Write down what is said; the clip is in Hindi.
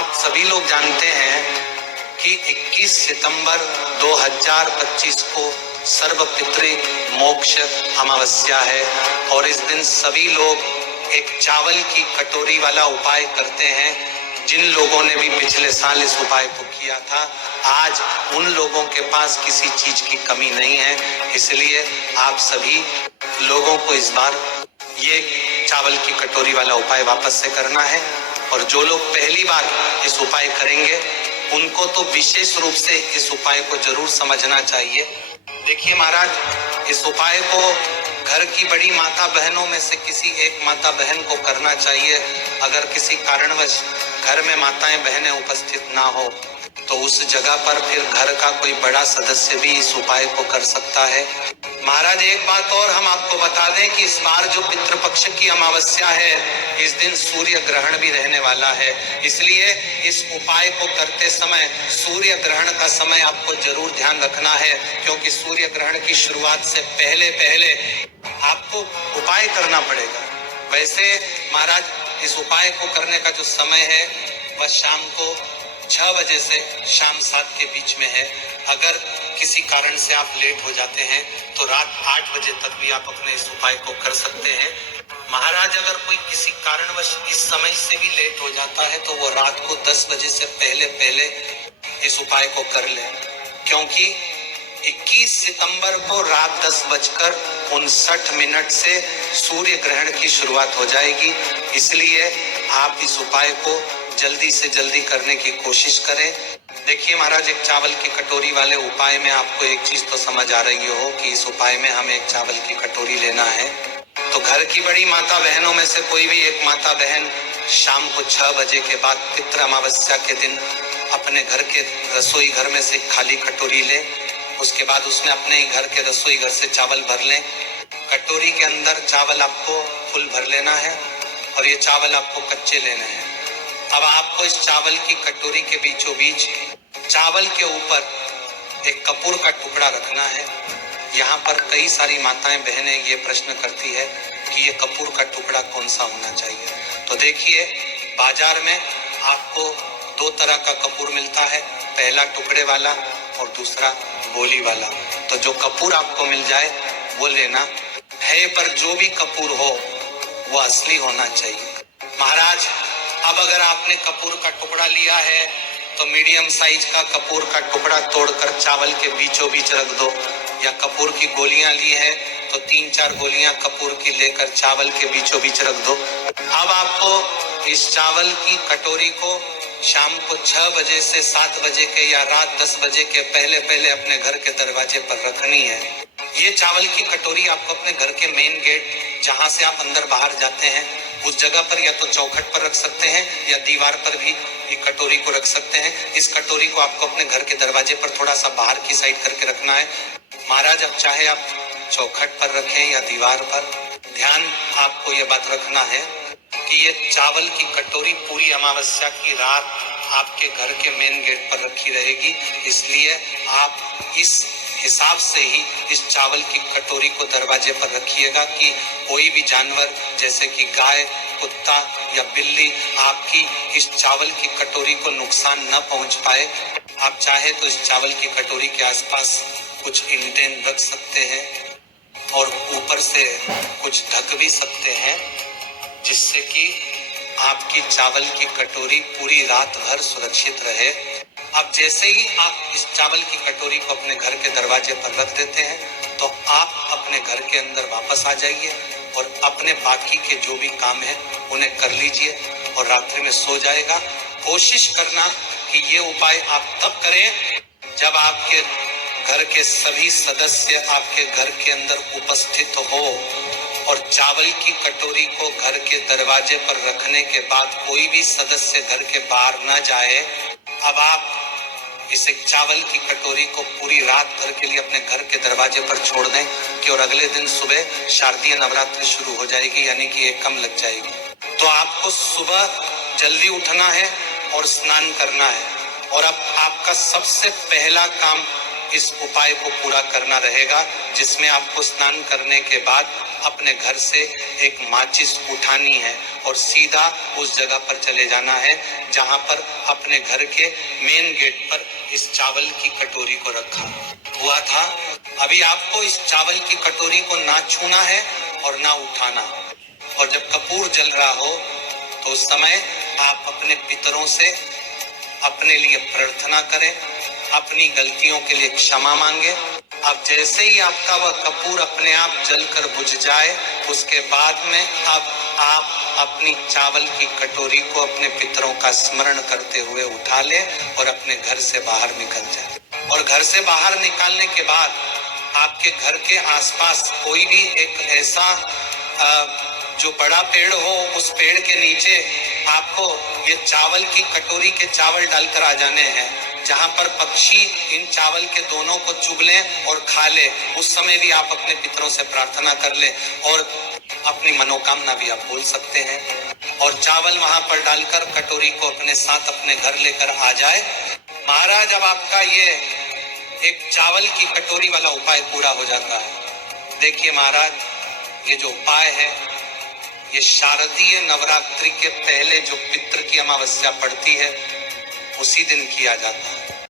आप सभी लोग जानते हैं कि 21 सितंबर 2025 को सर्वपितृ मोक्ष अमावस्या है और इस दिन सभी लोग एक चावल की कटोरी वाला उपाय करते हैं। जिन लोगों ने भी पिछले साल इस उपाय को किया था, आज उन लोगों के पास किसी चीज की कमी नहीं है। इसलिए आप सभी लोगों को इस बार ये चावल की कटोरी वाला उपाय वापस से करना है और जो लोग पहली बार इस उपाय करेंगे उनको तो विशेष रूप से इस उपाय को जरूर समझना चाहिए। देखिए महाराज, इस उपाय को घर की बड़ी माता बहनों में से किसी एक माता बहन को करना चाहिए। अगर किसी कारणवश घर में माताएं बहनें उपस्थित ना हो तो उस जगह पर फिर घर का कोई बड़ा सदस्य भी इस उपाय को कर सकता है। महाराज, एक बात और हम आपको बता दें कि इस बार जो पितृपक्ष की अमावस्या है, इस दिन सूर्य ग्रहण भी रहने वाला है। इसलिए इस उपाय को करते समय सूर्य ग्रहण का समय आपको जरूर ध्यान रखना है, क्योंकि सूर्य ग्रहण की शुरुआत से पहले पहले आपको उपाय करना पड़ेगा। वैसे महाराज, इस उपाय को करने का जो समय है वह शाम को 6 बजे से शाम 7 के बीच में है। अगर किसी कारण से आप लेट हो जाते हैं तो रात 8 बजे तक भी आप अपने इस उपाय को कर सकते हैं। महाराज, अगर कोई किसी कारणवश इस समय से भी लेट हो जाता है तो वो रात को 10 बजे से पहले पहले इस उपाय को कर ले, क्योंकि 21 सितंबर को रात 10:59 से सूर्य ग्रहण की शुरुआत हो जाएगी। इसलिए आप इस उपाय को जल्दी से जल्दी करने की कोशिश करें। देखिए महाराज, एक चावल की कटोरी वाले उपाय में आपको एक चीज तो समझ आ रही हो कि इस उपाय में हमें एक चावल की कटोरी लेना है। तो घर की बड़ी माता बहनों में से कोई भी एक माता बहन शाम को 6 बजे के बाद पितृ अमावस्या के दिन अपने घर के रसोई घर में से खाली कटोरी ले, उसके बाद उसमें अपने ही घर के रसोई घर से चावल भर लें। कटोरी के अंदर चावल आपको फुल भर लेना है और ये चावल आपको कच्चे लेने हैं। अब आपको इस चावल की कटोरी के बीचों बीच चावल के ऊपर एक कपूर का टुकड़ा रखना है। यहाँ पर कई सारी माताएं बहनें ये प्रश्न करती है कि ये कपूर का टुकड़ा कौन सा होना चाहिए। तो देखिए, बाजार में आपको 2 तरह का कपूर मिलता है, पहला टुकड़े वाला और दूसरा गोली वाला। तो जो कपूर आपको मिल जाए वो लेना है, पर जो भी कपूर हो वो असली होना चाहिए। महाराज, अब अगर आपने कपूर का टुकड़ा लिया है तो मीडियम साइज का कपूर का टुकड़ा तोड़कर चावल के बीचों बीच रख दो, या कपूर की गोलियां ली है तो 3-4 गोलियां कपूर की लेकर चावल के बीचों बीच रख दो। अब आपको इस चावल की कटोरी को शाम को 6 बजे से 7 बजे के या रात 10 बजे के पहले पहले अपने घर के दरवाजे पर रखनी है। ये चावल की कटोरी आपको अपने घर के मेन गेट, जहां से आप अंदर बाहर जाते हैं, उस जगह पर या तो चौखट पर रख सकते हैं या दीवार पर भी ये कटोरी को रख सकते हैं। इस कटोरी को आपको अपने घर के दरवाजे पर थोड़ा सा बाहर की साइड करके रखना है। महाराज, अब चाहे आप चौखट पर रखें या दीवार पर, ध्यान आपको ये बात रखना है कि ये चावल की कटोरी पूरी अमावस्या की रात आपके घर के मेन गेट पर रखी रहेगी। इसलिए आप इस हिसाब से ही इस चावल की कटोरी को दरवाजे पर रखिएगा कि कोई भी जानवर जैसे कि गाय, कुत्ता या बिल्ली आपकी इस चावल की कटोरी को नुकसान न पहुंच पाए। आप चाहे तो इस चावल की कटोरी के आसपास कुछ ईंटें रख सकते हैं और ऊपर से कुछ ढक भी सकते हैं, जिससे कि आपकी चावल की कटोरी पूरी रात भर सुरक्षित रहे। अब जैसे ही आप इस चावल की कटोरी को अपने घर के दरवाजे पर रख देते हैं तो आप अपने घर के अंदर वापस आ जाइए और अपने बाकी के जो भी काम है उन्हें कर लीजिए और रात्रि में सो जाएगा। कोशिश करना कि ये उपाय आप तब करें जब आपके घर के सभी सदस्य आपके घर के अंदर उपस्थित हो और चावल की कटोरी को घर के दरवाजे पर रखने के बाद कोई भी सदस्य घर के बाहर न जाए। अब आप इस चावल की कटोरी को पूरी रात भर के लिए अपने घर के दरवाजे पर छोड़ दें कि और अगले दिन सुबह शारदीय नवरात्रि शुरू हो जाएगी, यानी कि एक कम लग जाएगी। तो आपको सुबह जल्दी उठना है और स्नान करना है और अब आपका सबसे पहला काम इस उपाय को पूरा करना रहेगा, जिसमें आपको स्नान करने के बाद अपने घर से एक माचिस उठानी है और सीधा उस जगह पर चले जाना है जहां पर अपने घर के मेन गेट पर इस चावल की कटोरी को रखा हुआ था। अभी आपको इस चावल की कटोरी को ना छूना है और ना उठाना, और जब कपूर जल रहा हो तो उस समय आप अपने पितरों से अपने लिए प्रार्थना करें, अपनी गलतियों के लिए क्षमा मांगे। अब जैसे ही आपका वह कपूर अपने आप जलकर बुझ जाए, उसके बाद में अब आप अपनी चावल की कटोरी को अपने पितरों का स्मरण करते हुए उठा ले और अपने घर से बाहर निकल जाए। और घर से बाहर निकालने के बाद आपके घर के आसपास कोई भी एक ऐसा जो बड़ा पेड़ हो, उस पेड़ के नीचे आपको ये चावल की कटोरी के चावल डालकर आ जाने हैं, जहां पर पक्षी इन चावल के दोनों को चुग लें और खा ले। उस समय भी आप अपने पितरों से प्रार्थना कर ले और अपनी मनोकामना भी आप बोल सकते हैं। और चावल वहां पर डालकर कटोरी को अपने साथ अपने घर लेकर आ जाए। महाराज, अब आपका ये एक चावल की कटोरी वाला उपाय पूरा हो जाता है। देखिए महाराज, ये जो उपाय है ये शारदीय नवरात्रि के पहले जो पितृ की अमावस्या पड़ती है उसी दिन किया जाता है।